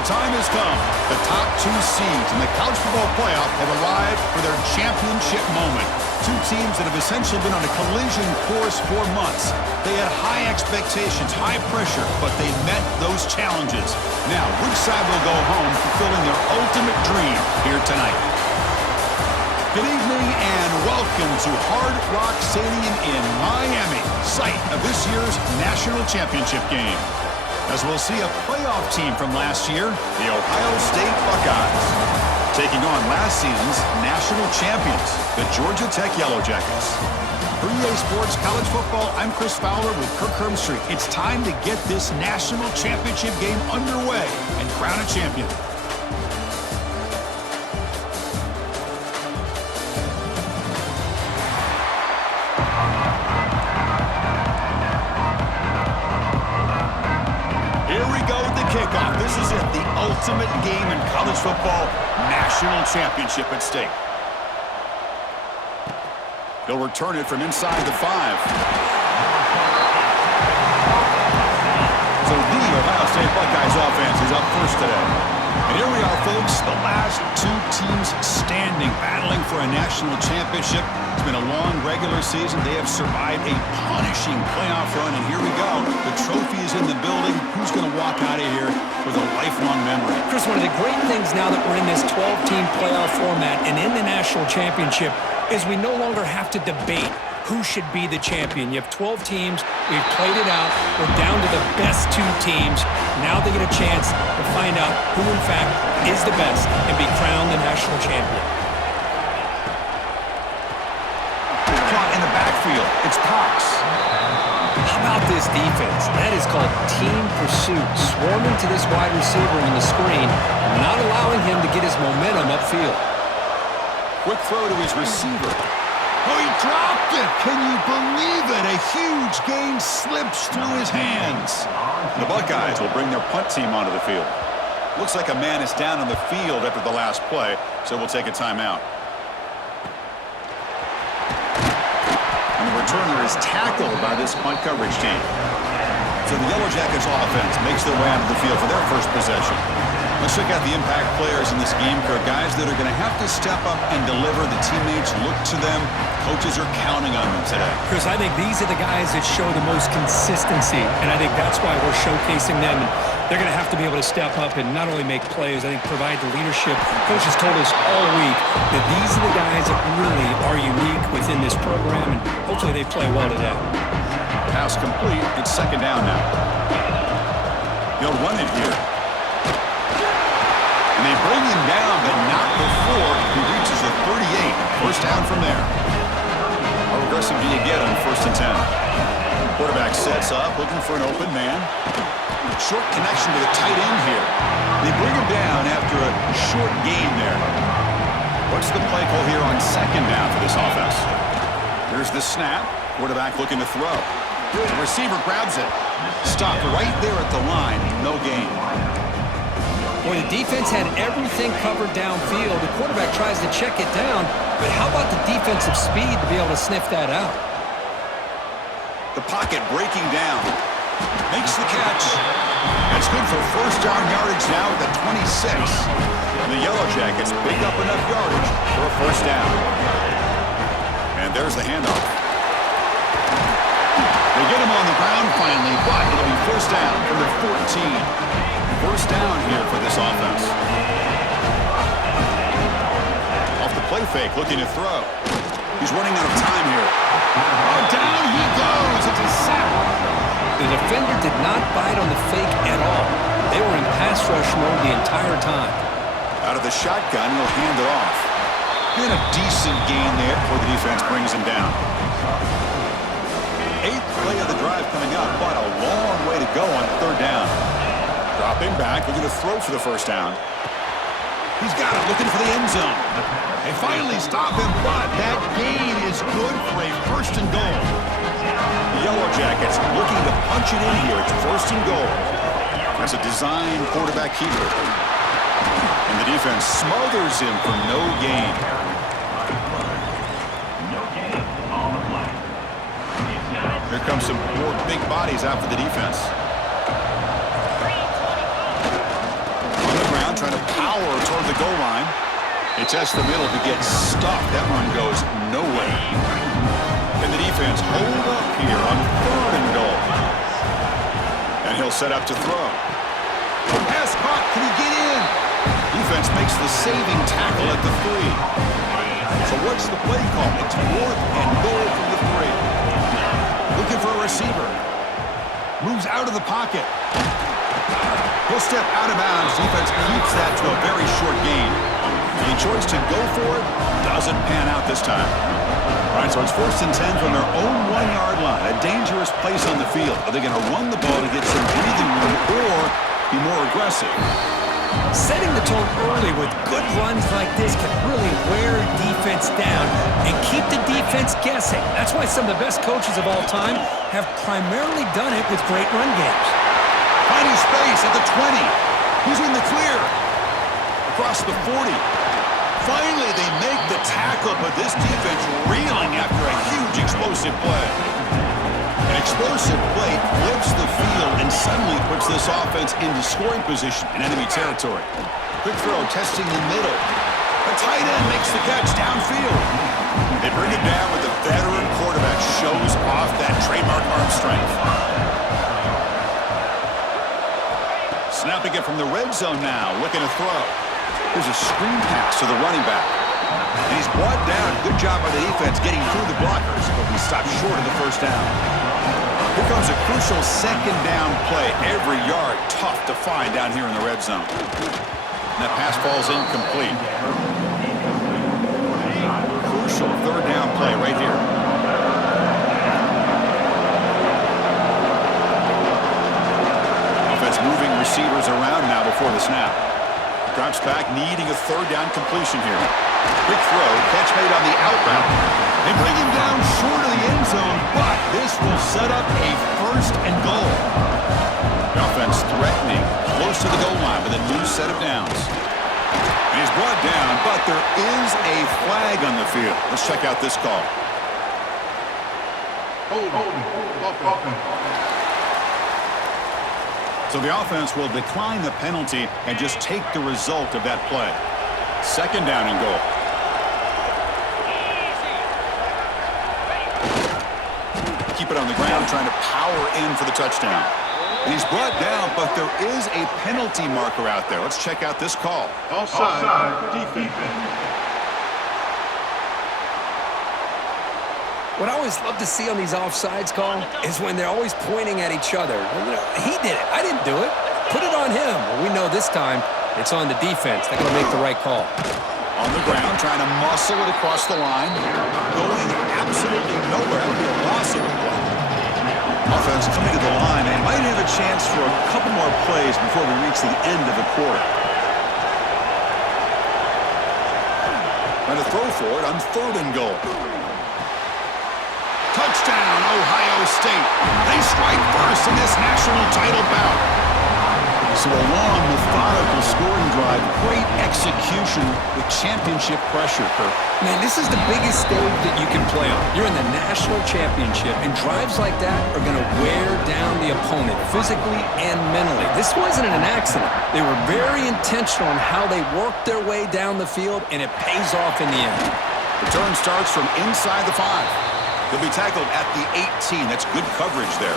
The time has come. The top two seeds in the college football playoff have arrived for their championship moment. Two teams that have essentially been on a collision course for months. They had high expectations, high pressure, but they met those challenges. Now, which side will go home fulfilling their ultimate dream here tonight? Good evening and welcome to Hard Rock Stadium in Miami, site of this year's national championship game. As we'll see a playoff team from last year, the Ohio State Buckeyes, taking on last season's national champions, the Georgia Tech Yellow Jackets. For EA Sports College Football, I'm Chris Fowler with Kirk Herbstreit. It's time to get this national championship game underway and crown a champion. Kickoff. This is it, the ultimate game in college football, national championship at stake. He'll return it from inside the 5. So the Ohio State Buckeyes offense is up first today. And here we are, folks, the last two teams standing, battling for a national championship. It's been a long regular season. They have survived a punishing playoff run, and here we go. The trophy is in the building. Who's going to walk out of here with a lifelong memory? Chris, one of the great things now that we're in this 12-team playoff format and in the national championship is we no longer have to debate who should be the champion. You have 12 teams. We've played it out. We're down to the best two teams. Now they get a chance to find out who, in fact, is the best and be crowned the national champion. Caught in the backfield. It's Cox. How about this defense? That is called team pursuit. Swarming to this wide receiver on the screen, not allowing him to get his momentum upfield. Quick throw to his receiver. Oh, he dropped it! Can you believe it? A huge gain slips through his hands. The Buckeyes will bring their punt team onto the field. Looks like a man is down on the field after the last play, so we'll take a timeout. And the returner is tackled by this punt coverage team. So the Yellow Jackets offense makes their way onto the field for their first possession. Let's check out the impact players in this game, Kirk. Guys that are going to have to step up and deliver. The teammates look to them. Coaches are counting on them today. Chris, I think these are the guys that show the most consistency, and I think that's why we're showcasing them. And they're going to have to be able to step up and not only make plays, I think provide the leadership. Coaches told us all week that these are the guys that really are unique within this program, and hopefully they play well today. Pass complete. It's second down now. They'll run it here. And they bring him down, but not before he reaches the 38. First down from there. How aggressive do you get on first and 10? Quarterback sets up, looking for an open man. Short connection to the tight end here. They bring him down after a short gain there. What's the play call here on second down for this offense? Here's the snap. Quarterback looking to throw. The receiver grabs it. Stopped right there at the line. No gain. Boy, the defense had everything covered downfield. The quarterback tries to check it down, but how about the defensive speed to be able to sniff that out? The pocket breaking down. Makes the catch. That's good for first down yardage now at the 26. And the Yellow Jackets pick up enough yardage for a first down. And there's the handoff. They get him on the ground finally, but it'll be first down from the 14. First down here for this offense. Off the play fake, looking to throw. He's running out of time here. Oh, down he goes. It's a sack. The defender did not bite on the fake at all. They were in pass rush mode the entire time. Out of the shotgun, he'll hand it off. Get a decent gain there before the defense brings him down. 8th play of the drive coming up, but a long way to go on third down. Dropping back, looking to throw for the first down. He's got it, looking for the end zone. They finally stop him, but that gain is good for a first and goal. The Yellow Jackets looking to punch it in here. It's first and goal. That's a design quarterback keeper. And the defense smothers him for no gain. Here comes some more big bodies out for the defense. On trying to power toward the goal line. He tests the middle to get stuffed. That run goes nowhere. And the defense hold up here on 3rd and goal. And he'll set up to throw. Pass caught. Can he get in? Defense makes the saving tackle at the 3. So what's the play call? It's 4th and goal from the 3. Looking for a receiver. Moves out of the pocket. He'll step out of bounds. Defense keeps that to a very short gain. The choice to go for it doesn't pan out this time. All right, so it's 1st and 10 from their own 1-yard line. A dangerous place on the field. Are they going to run the ball to get some breathing room or be more aggressive? Setting the tone early with good runs like this can really wear defense down and keep the defense guessing. That's why some of the best coaches of all time have primarily done it with great run games. Finding space at the 20. He's in the clear. Across the 40. Finally, they make the tackle, but this defense reeling after a huge explosive play. An explosive play flips the field and suddenly puts this offense into scoring position in enemy territory. Quick throw, testing the middle. The tight end makes the catch downfield. They bring it down with the veteran quarterback shows off that trademark arm strength. Snapping it from the red zone now, looking to throw. There's a screen pass to the running back. And he's brought down. Good job by the defense getting through the blockers, but we stopped short of the 1st down. Here comes a crucial 2nd down play. Every yard tough to find down here in the red zone. And that pass falls incomplete. Crucial 3rd down play right here. Offense moving receivers around now before the snap. Drops back, needing a 3rd down completion here. Quick throw, catch made on the out route. They bring him down short of the end zone, but this will set up a 1st and goal. The offense threatening, close to the goal line with a new set of downs. And he's brought down, but there is a flag on the field. Let's check out this call. So the offense will decline the penalty and just take the result of that play. 2nd down and goal. Keep it on the ground, trying to power in for the touchdown. And he's brought down, but there is a penalty marker out there. Let's check out this call. Offside, defense. What I always love to see on these offsides call is when they're always pointing at each other. You know, he did it. I didn't do it. Put it on him. Well, we know this time it's on the defense. They're going to make the right call. On the ground, trying to muscle it across the line. Going absolutely nowhere. It'll be a loss of a play. Offense coming to the line and might have a chance for a couple more plays before we reach the end of the quarter. Trying to throw for it on 3rd and goal. Touchdown, Ohio State. They strike first in this national title bout. So a long, methodical scoring drive. Great execution with championship pressure, Kirk. Man, this is the biggest stage that you can play on. You're in the national championship, and drives like that are going to wear down the opponent physically and mentally. This wasn't an accident. They were very intentional on how they worked their way down the field, and it pays off in the end. Return starts from inside the 5. He'll be tackled at the 18. That's good coverage there.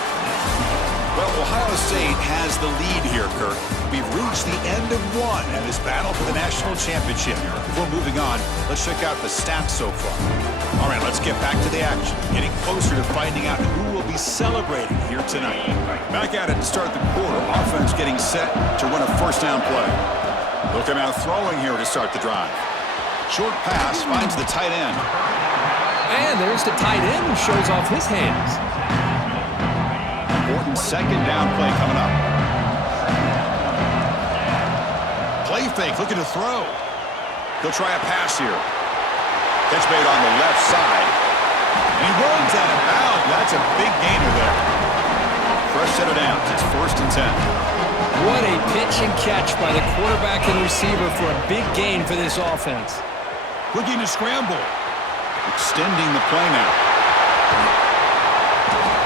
Well, Ohio State has the lead here, Kirk. We've reached the end of one in this battle for the national championship. Before moving on, let's check out the stats so far. All right, let's get back to the action. Getting closer to finding out who will be celebrating here tonight. Back at it to start the quarter. Offense getting set to run a 1st down play. Looking out throwing here to start the drive. Short pass finds the tight end. And there's the tight end who shows off his hands. Important 2nd down play coming up. Play fake, looking to throw. He'll try a pass here. Catch made on the left side. And he runs out of bounds. That's a big gainer there. Fresh set of downs. It's 1st and 10. What a pitch and catch by the quarterback and receiver for a big gain for this offense. Looking to scramble. Extending the play now.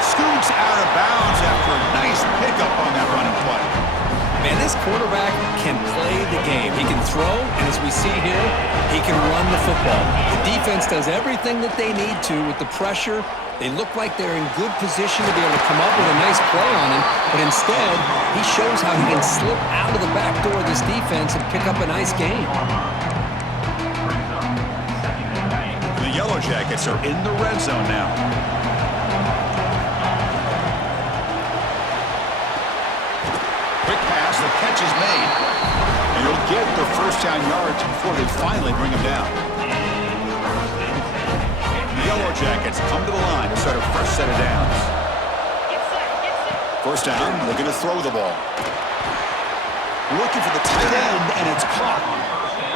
Scoots out of bounds after a nice pickup on that running play. Man, This quarterback can play the game. He can throw, and as we see here, he can run the football. The defense does everything that they need to with the pressure. They look like they're in good position to be able to come up with a nice play on him, but instead, he shows how he can slip out of the back door of this defense and pick up a nice gain. The Yellow Jackets are in the red zone now. Quick pass, the catch is made. And he'll get the first down yards before they finally bring him down. The Yellow Jackets come to the line to start a fresh set of downs. First down, looking to throw the ball. Looking for the tight end, and it's caught.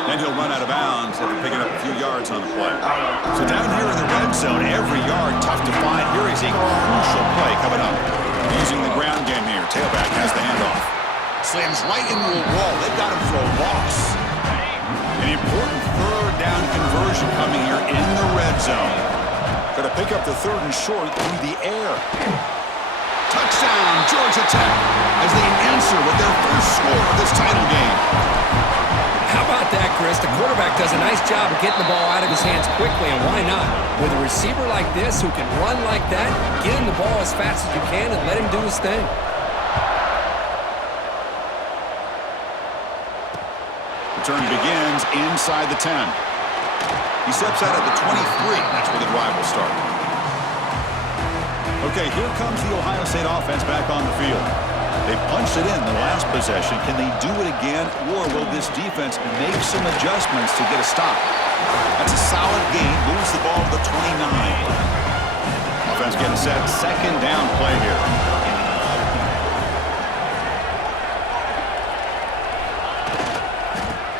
Then he'll run out of bounds after picking up a few yards on the play. So down here in the red zone, every yard tough to find. Here is a crucial play coming up. Using the ground game here. Tailback has the handoff. Slams right into a wall. They've got him for a loss. An important third down conversion coming here in the red zone. Got to pick up the third and short through the air. Touchdown, Georgia Tech, as they answer with their first score of this title game. How about that, Chris? The quarterback does a nice job of getting the ball out of his hands quickly, and why not? With a receiver like this who can run like that, get him the ball as fast as you can and let him do his thing. Return begins inside the 10. He steps out at the 23. That's where the drive will start. Okay, here comes the Ohio State offense back on the field. They punched it in the last possession. Can they do it again, or will this defense make some adjustments to get a stop? That's a solid gain. Moves the ball to the 29. Offense getting set. Second down play here.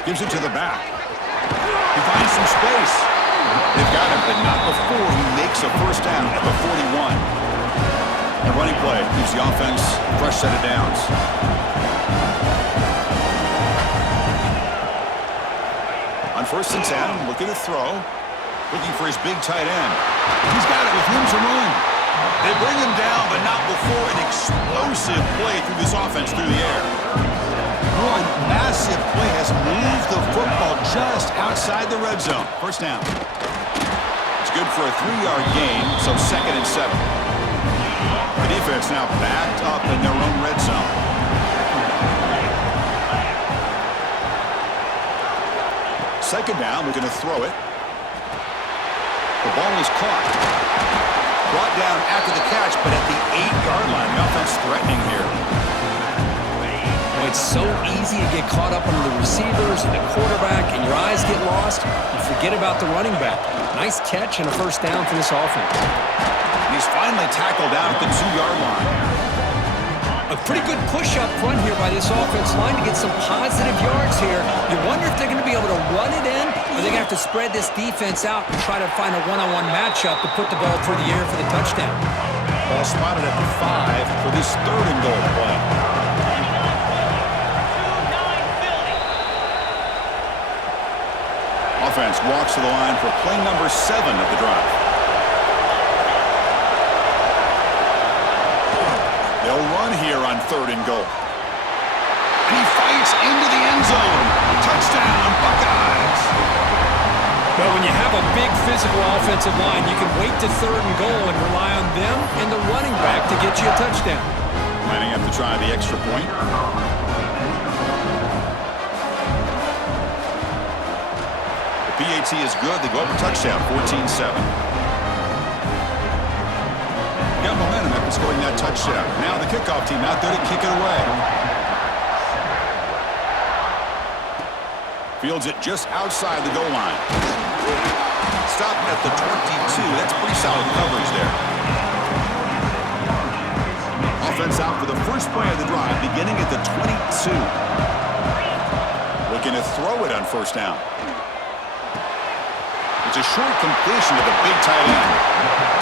Gives it to the back. He finds some space. They've got him, but not before he makes a first down at the 41. The running play gives the offense a fresh set of downs. On first and 10, looking to throw. Looking for his big tight end. He's got it with room to run. They bring him down, but not before an explosive play through this offense through the air. One massive play has moved the football just outside the red zone. First down. It's good for a 3-yard gain, so second and 7. The defense now backed up in their own red zone. Second down, we're going to throw it. The ball is caught. Brought down after the catch, but at the 8-yard line. The offense threatening here. It's so easy to get caught up under the receivers and the quarterback, and your eyes get lost. You forget about the running back. Nice catch and a first down for this offense. He's finally tackled out at the 2-yard line. A pretty good push up front here by this offense line to get some positive yards here. You wonder if they're going to be able to run it in, or they're going to have to spread this defense out and try to find a one-on-one matchup to put the ball through the air for the touchdown. Ball spotted at the 5 for this third and goal play. Offense walks to the line for play number 7 of the drive. They'll run here on third and goal. And he fights into the end zone. Touchdown, Buckeyes. But when you have a big physical offensive line, you can wait to third and goal and rely on them and the running back to get you a touchdown. Lining up to try the extra point. PAT is good. They go up a touchdown, 14-7. Got momentum after scoring that touchdown. Now the kickoff team out there to kick it away. Fields it just outside the goal line. Stopped at the 22. That's pretty solid coverage there. Offense out for the first play of the drive, beginning at the 22. Looking to throw it on first down. It's a short completion to the big tight end.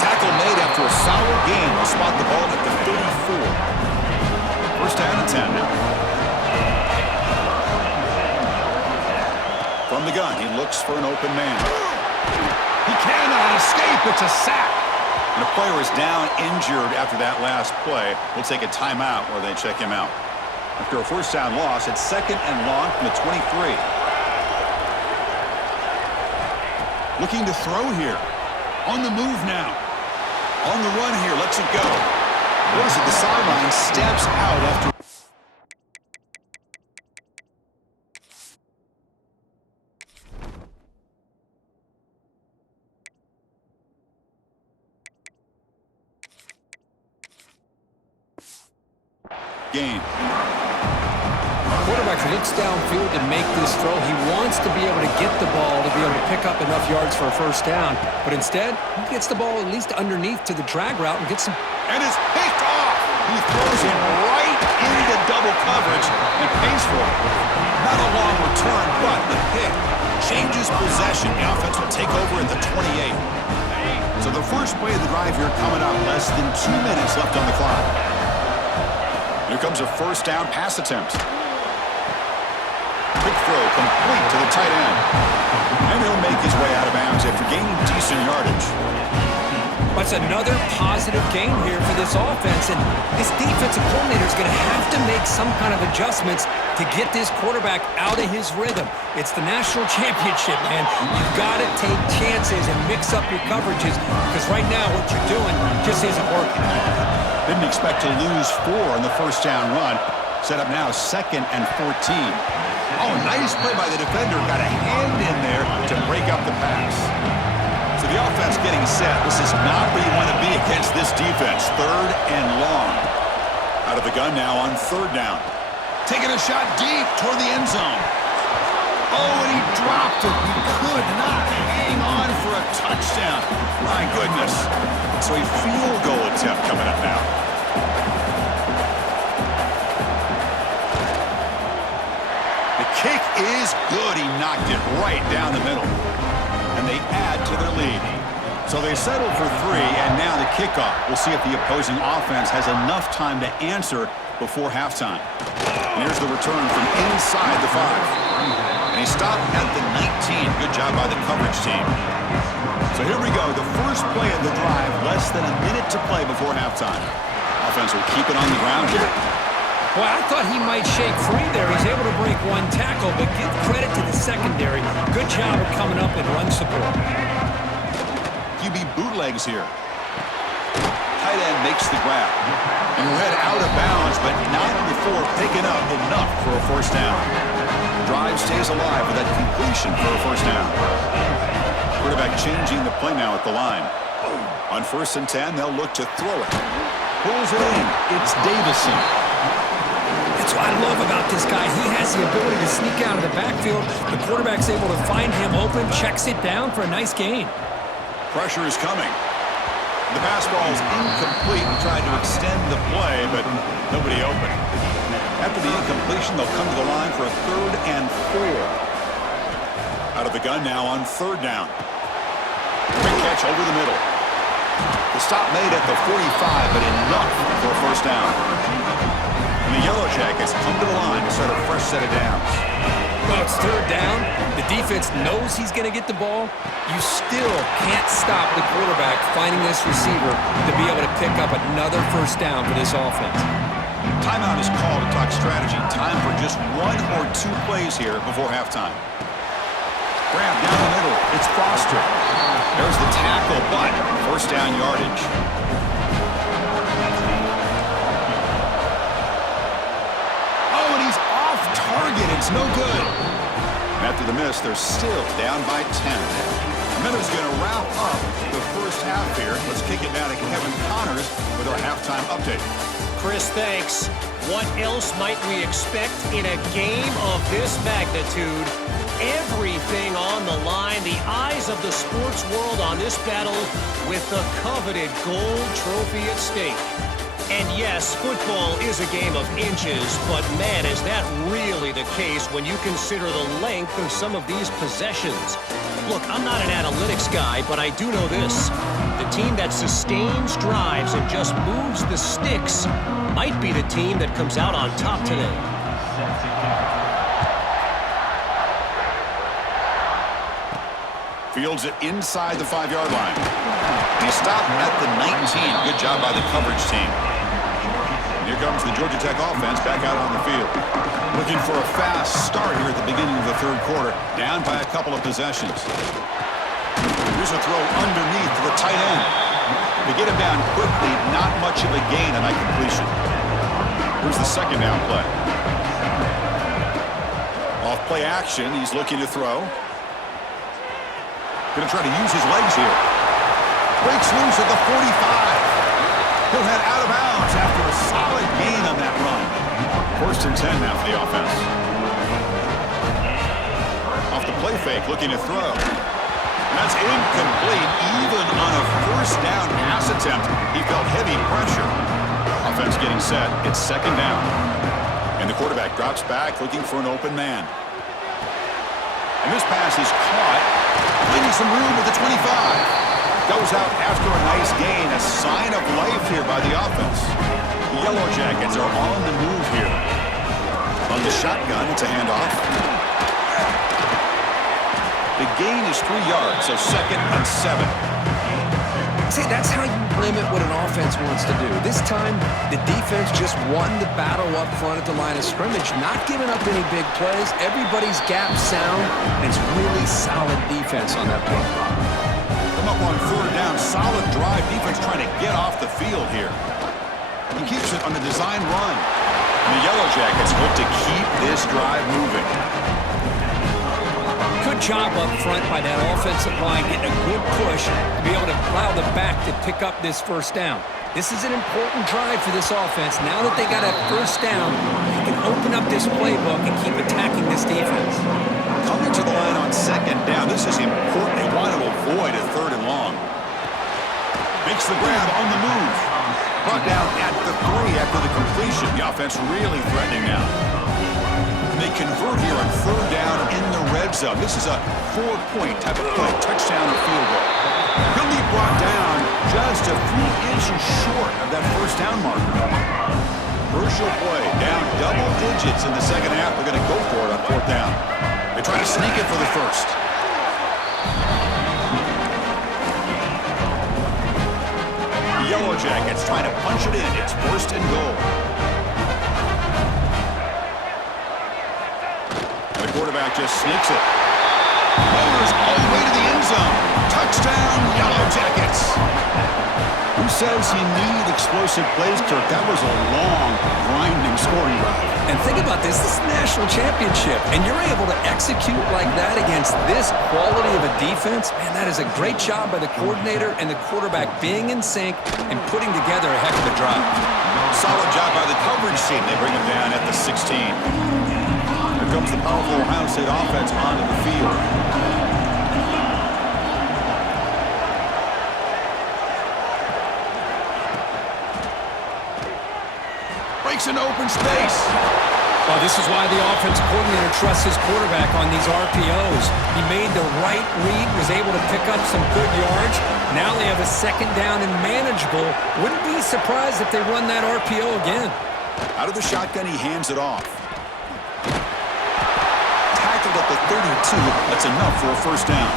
Tackle made after a solid gain. Will spot the ball at the 34. First down and 10 now. From the gun, he looks for an open man. He cannot escape. It's a sack. And the player is down injured after that last play. We'll take a timeout where they check him out. After a first down loss, it's 2nd and long from the 23. Looking to throw here. On the move now. On the run here. Lets it go. Goes to the sideline. Steps out after. Gain. Quarterback looks downfield to make this throw. He wants to be able to get the ball to be able to pick up enough yards for a first down. But instead, he gets the ball at least underneath to the drag route and gets some. And it's picked off. He throws it right into double coverage and pays for it. Not a long return, but the pick changes possession. The offense will take over at the 28. So the first play of the drive here coming up. Less than 2 minutes left on the clock. Here comes a first down pass attempt. Quick throw complete to the tight end. And he'll make his way out of bounds after gaining decent yardage. That's another positive game here for this offense. And this defensive coordinator is going to have to make some kind of adjustments to get this quarterback out of his rhythm. It's the national championship, man. You've got to take chances and mix up your coverages because right now what you're doing just isn't working. Didn't expect to lose 4 on the first down run. Set up now 2nd and 14. Oh, nice play by the defender. Got a hand in there to break up the pass. So the offense getting set. This is not where you want to be against this defense. 3rd and long. Out of the gun now on 3rd down. Taking a shot deep toward the end zone. Oh, and he dropped it. He could not hang on for a touchdown. My goodness. So a field goal attempt coming up now. The kick is good. He knocked it right down the middle. And they add to their lead. So they settle for 3, and now the kickoff. We'll see if the opposing offense has enough time to answer before halftime. And here's the return from inside the 5. And he stopped at the 19. Good job by the coverage team. So here we go, the first play of the drive, less than a minute to play before halftime. Offense will keep it on the ground here. Boy, I thought he might shake free there. He's able to break 1 tackle, but give credit to the secondary. Good job of coming up and run support. QB bootlegs here. Tight end makes the grab. And he'll head out of bounds, but not before picking up enough for a first down. The drive stays alive with that completion for a first down. Quarterback changing the play now at the line. On 1st and 10, they'll look to throw it. Pulls it in. It's Davison. That's what I love about this guy. He has the ability to sneak out of the backfield. The quarterback's able to find him open, checks it down for a nice gain. Pressure is coming. The pass ball is incomplete and tried to extend the play, but nobody open. After the incompletion, they'll come to the line for a 3rd and 4. Out of the gun now on 3rd down. Quick catch over the middle. The stop made at the 45, but enough for a first down. And the Yellow Jackets come to the line to start a fresh set of downs. Well, it's 3rd down. The defense knows he's going to get the ball. You still can't stop the quarterback finding this receiver to be able to pick up another first down for this offense. Timeout is called to talk strategy. Time for just 1 or 2 plays here before halftime. Grab down the middle. It's Foster. There's the tackle, but first down yardage. Oh, and he's off target. It's no good. And after the miss, they're still down by 10. Miller's going to wrap up the first half here. Let's kick it now to Kevin Connors with our halftime update. Chris, thanks. What else might we expect in a game of this magnitude? Everything on the line, the eyes of the sports world on this battle with the coveted gold trophy at stake. And yes, football is a game of inches, but man, is that really the case when you consider the length of some of these possessions. Look, I'm not an analytics guy, but I do know this. The team that sustains drives and just moves the sticks might be the team that comes out on top today. Fields it inside the 5-yard line. He stopped at the 19. Good job by the coverage team. Here comes the Georgia Tech offense back out on the field. Looking for a fast start here at the beginning of the third quarter. Down by a couple of possessions. Here's a throw underneath to the tight end. To get him down quickly, not much of a gain on that completion. Here's the second down play. Off play action, he's looking to throw. Going to try to use his legs here. Breaks loose at the 45. He'll head out of bounds after a solid gain on that run. 1st and 10 now for the offense. Off the play fake, looking to throw. That's incomplete. Even on a 1st down pass attempt, he felt heavy pressure. Offense getting set. It's 2nd down. And the quarterback drops back, looking for an open man. And this pass is caught. Finding some room at the 25. Goes out after a nice gain. A sign of life here by the offense. The Yellow Jackets are on the move here. On the shotgun, it's a handoff. The gain is 3 yards, so 2nd and 7. See, that's how you limit what an offense wants to do. This time, the defense just won the battle up front at the line of scrimmage, not giving up any big plays. Everybody's gap sound, and it's really solid defense on that play. Come up on 3rd down. Solid drive. Defense trying to get off the field here. He keeps it on the design run. And the Yellow Jackets hope to keep this drive moving. Good job up front by that offensive line, getting a good push to be able to allow the back to pick up this 1st down. This is an important drive for this offense. Now that they got a 1st down, they can open up this playbook and keep attacking this defense. Coming to the line on 2nd down. This is important. They want to avoid a 3rd and long. Makes the grab on the move. Brought down at the 3 after the completion. The offense really threatening now. And they convert here on 3rd down in the red zone. This is a 4-point type of play. Touchdown or field goal. He'll be brought down just a few inches short of that 1st down marker. Crucial play. Down double digits in the 2nd half. They're going to go for it on 4th down. They try to sneak it for the 1st. The Yellow Jackets trying to punch it in. It's 1st and goal. And the quarterback just sneaks it. Bowers all the way to the end zone. Touchdown, Yellow Jackets. Who says you need explosive plays, Kirk? That was a long, grinding scoring drive. And think about this. This is a national championship, and you're able to execute like that against this quality of a defense. Man, that is a great job by the coordinator and the quarterback being in sync and putting together a heck of a drive. Solid job by the coverage team. They bring him down at the 16. Here comes the powerful Ohio State offense onto the field. Breaks into open space. Well, this is why the offense coordinator trusts his quarterback on these RPOs. He made the right read, was able to pick up some good yards. Now they have a 2nd down and manageable. Wouldn't be surprised if they run that RPO again. Out of the shotgun, he hands it off. Tackled at the 32. That's enough for a 1st down.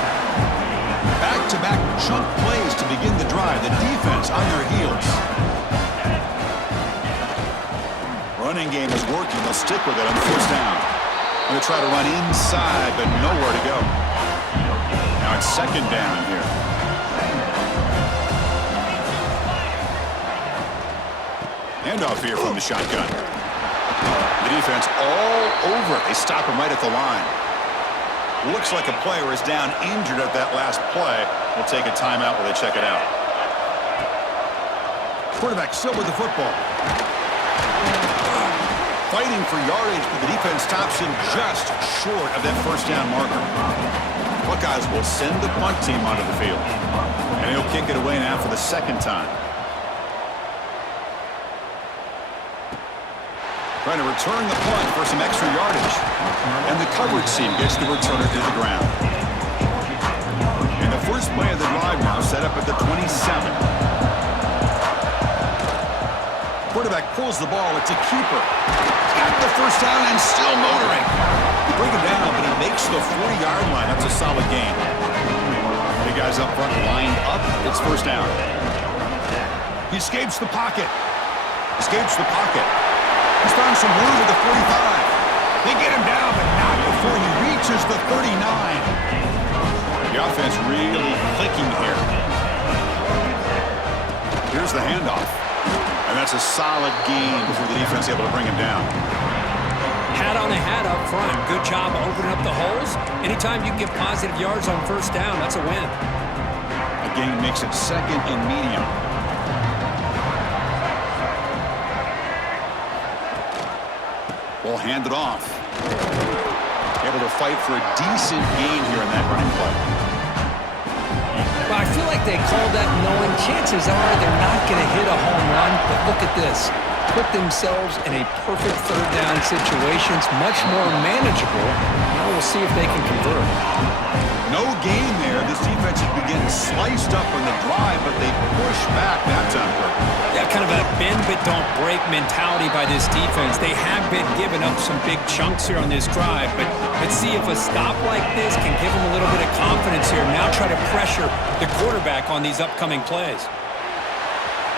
Back-to-back chunk plays to begin the drive. The defense on their heels. Running game is working. They'll stick with it on 1st down. Going to try to run inside, but nowhere to go. Now it's 2nd down here. Handoff here from the shotgun. The defense all over it. They stop him right at the line. Looks like a player is down injured at that last play. We'll take a timeout while they check it out. Quarterback still with the football. Fighting for yardage, but the defense stops him just short of that 1st down marker. Buckeyes will send the punt team onto the field. And he'll kick it away now for the 2nd time. Trying to return the punt for some extra yardage. And the coverage team gets the returner to the ground. And the first play of the drive now set up at the 27. Quarterback pulls the ball. It's a keeper. Got the 1st down and still motoring. They bring him down, but he makes the 40-yard line. That's a solid gain. The guys up front lined up. It's 1st down. He escapes the pocket. Escapes the pocket. He's found some room at the 45. They get him down, but not before he reaches the 39. The offense really clicking here. Here's the handoff. And that's a solid gain before the defense able to bring him down. Hat on a hat up front. Good job opening up the holes. Anytime you can get positive yards on first down, that's a win. A gain makes it second and medium. Ball handed off. Able to fight for a decent gain here in that running play. Well, I feel like they called that knowing chances are they're not going to hit a home run, but look at this. Put themselves in a perfect third down situation. It's much more manageable. Now we'll see if they can convert. No gain there. This defense has been getting sliced up on the drive, but they push back that time. Yeah, kind of a bend but don't break mentality by this defense. They have been giving up some big chunks here on this drive, but let's see if a stop like this can give them a little bit of confidence here. Now try to pressure the quarterback on these upcoming plays.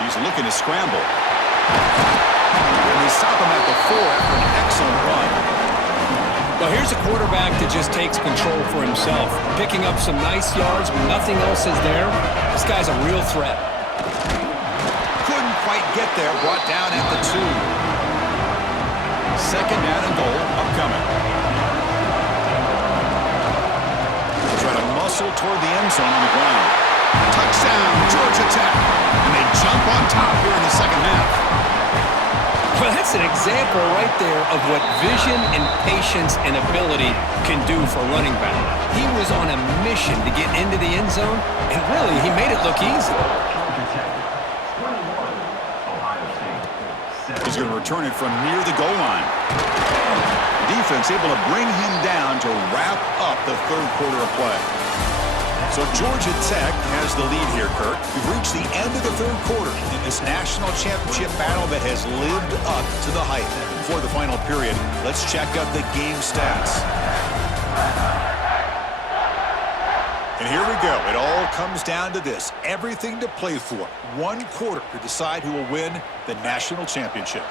He's looking to scramble. And they stop him at the 4 after an excellent run. Well, here's a quarterback that just takes control for himself. Picking up some nice yards when nothing else is there. This guy's a real threat. Couldn't quite get there. Brought down at the 2. Second down and goal upcoming. Try to muscle toward the end zone on the ground. Touchdown, Georgia Tech. And they jump on top here in the second half. Well, that's an example right there of what vision and patience and ability can do for a running back. He was on a mission to get into the end zone, and really, he made it look easy. He's going to return it from near the goal line. Defense able to bring him down to wrap up the third quarter of play. So Georgia Tech has the lead here, Kurt. We've reached the end of the third quarter in this national championship battle that has lived up to the hype. Before the final period, let's check out the game stats. And here we go. It all comes down to this. Everything to play for. One quarter to decide who will win the national championship.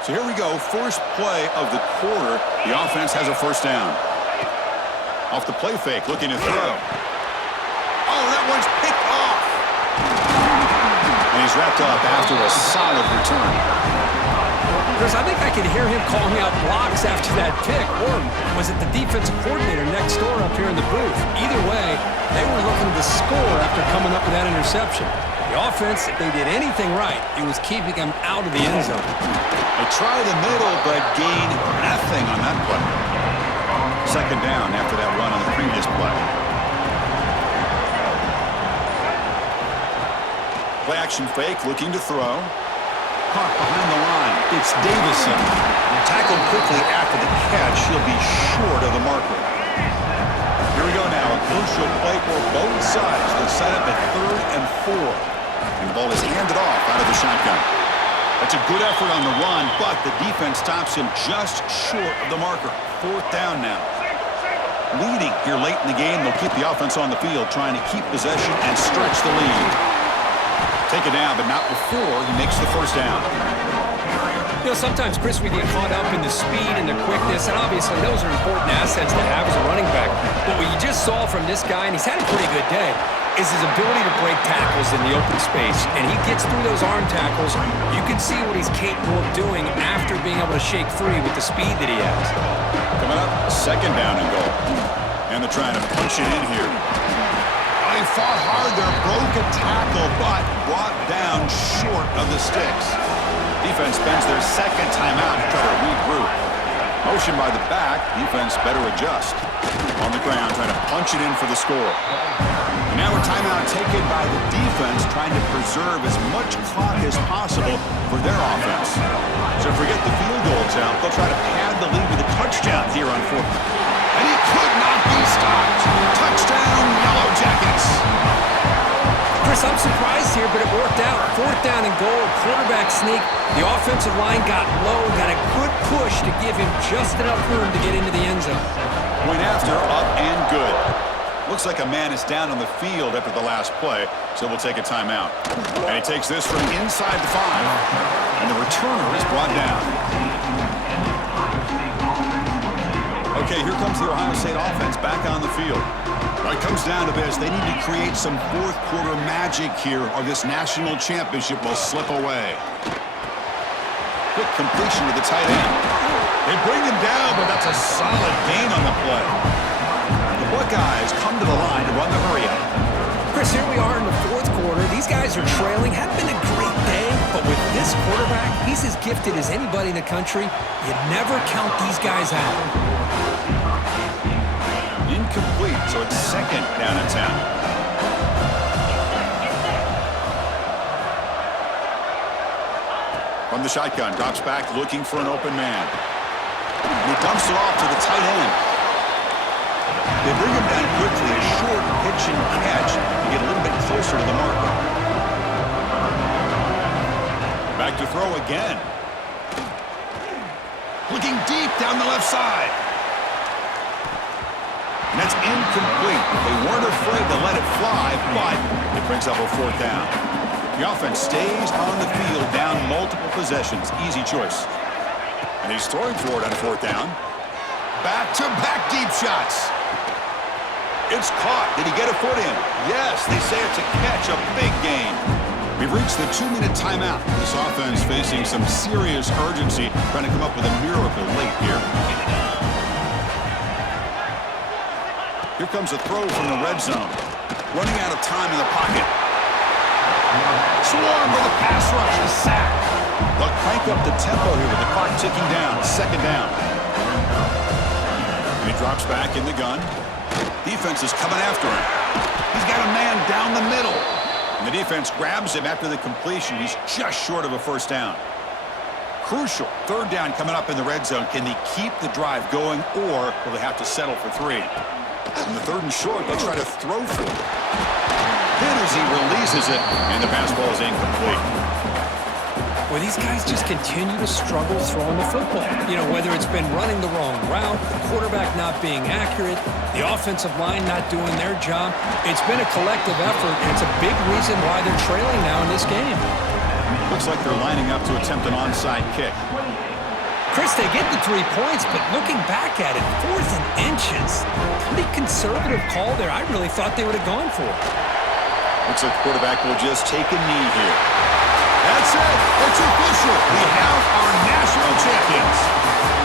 So here we go. First play of the quarter. The offense has a first down. Off the play fake, looking to throw. Oh, that one's picked off. And he's wrapped up after a solid return. Chris, I think I could hear him calling out blocks after that pick. Or was it the defensive coordinator next door up here in the booth? Either way, they were looking to score after coming up with that interception. The offense, if they did anything right, it was keeping them out of the end zone. They try the middle, but gain nothing on that play. Second down after that run on the previous play. Play action fake, looking to throw. Caught behind the line. It's Davison. Tackled quickly after the catch. He'll be short of the marker. Here we go now. A crucial play for both sides. They set up at 3rd and 4. And the ball is handed off out of the shotgun. That's a good effort on the run, but the defense stops him just short of the marker. 4th down now. Leading here late in the game, they'll keep the offense on the field, trying to keep possession and stretch the lead. Take it down, but not before he makes the first down. You know, sometimes, Chris, we get caught up in the speed and the quickness, and obviously those are important assets to have as a running back. But what you just saw from this guy, and he's had a pretty good day, is his ability to break tackles in the open space. And he gets through those arm tackles. You can see what he's capable of doing after being able to shake free with the speed that he has. Coming up, second down and goal. And they're trying to punch it in here. They fought hard there, broke a tackle, but brought down short of the sticks. Defense spends their second timeout to try to regroup. Motion by the back, defense better adjust. On the ground, trying to punch it in for the score. And now a timeout taken by the defense, trying to preserve as much clock as possible for their offense. So forget the field goal attempt. They'll try to pad the lead with a touchdown here on 4th. And he could not be stopped. Touchdown, Yellow Jackets. Chris, I'm surprised here, but it worked out. 4th down and goal, quarterback sneak. The offensive line got low, got a good push to give him just enough room to get into the end zone. Point after, up and good. Looks like a man is down on the field after the last play, so we'll take a timeout. And he takes this from inside the 5. And the returner is brought down. Okay, here comes the Ohio State offense back on the field. Well, it comes down to this. They need to create some fourth-quarter magic here, or this national championship will slip away. Quick completion to the tight end. They bring him down, but that's a solid gain on the play. The Buckeyes come to the line to run the hurry-up. Chris, here we are in the fourth quarter. These guys are trailing. Had been a great day, but with this quarterback, he's as gifted as anybody in the country. You never count these guys out. Incomplete, so it's second down and 10. From the shotgun, drops back looking for an open man. And he dumps it off to the tight end. They bring him down quickly, a short pitch and catch to get a little bit closer to the marker. Back to throw again. Looking deep down the left side. And that's incomplete. They weren't afraid to let it fly, but it brings up a fourth down. The offense stays on the field down multiple possessions. Easy choice. And he's throwing for it on fourth down. Back-to-back deep shots. It's caught. Did he get a foot in? Yes, they say it's a catch, a big gain. We've reached the 2-minute timeout. This offense facing some serious urgency, trying to come up with a miracle late here. Here comes a throw from the red zone. Running out of time in the pocket. Swarmed with a pass rush, a sack. They'll crank up the tempo here with the clock ticking down. Second down. And he drops back in the gun. Defense is coming after him. He's got a man down the middle. And the defense grabs him after the completion. He's just short of a first down. Crucial. Third down coming up in the red zone. Can they keep the drive going, or will they have to settle for 3? In the third and short, they'll try to throw for it. Then as he releases it, and the pass ball is incomplete. Well, these guys just continue to struggle throwing the football. You know, whether it's been running the wrong route, the quarterback not being accurate, the offensive line not doing their job. It's been a collective effort, and it's a big reason why they're trailing now in this game. Looks like they're lining up to attempt an onside kick. Chris, they get the 3 points, but looking back at it, 4th and inches. Pretty conservative call there. I really thought they would have gone for it. Looks like the quarterback will just take a knee here. That's it. It's official. We have our national champions.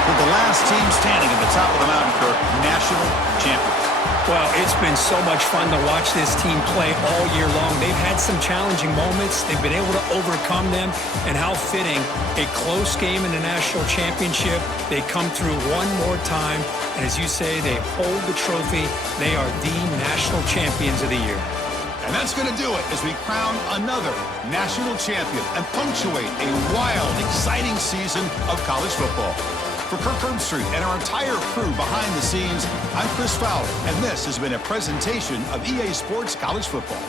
With the last team standing at the top of the mountain, Kirk, national champions. Well, it's been so much fun to watch this team play all year long. They've had some challenging moments. They've been able to overcome them. And how fitting, a close game in the national championship. They come through one more time. And as you say, they hold the trophy. They are the national champions of the year. And that's going to do it as we crown another national champion and punctuate a wild, exciting season of college football. For Kirk Herbstreit and our entire crew behind the scenes, I'm Chris Fowler, and this has been a presentation of EA Sports College Football.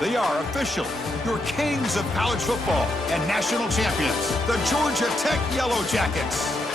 They are officially your kings of college football and national champions, the Georgia Tech Yellow Jackets.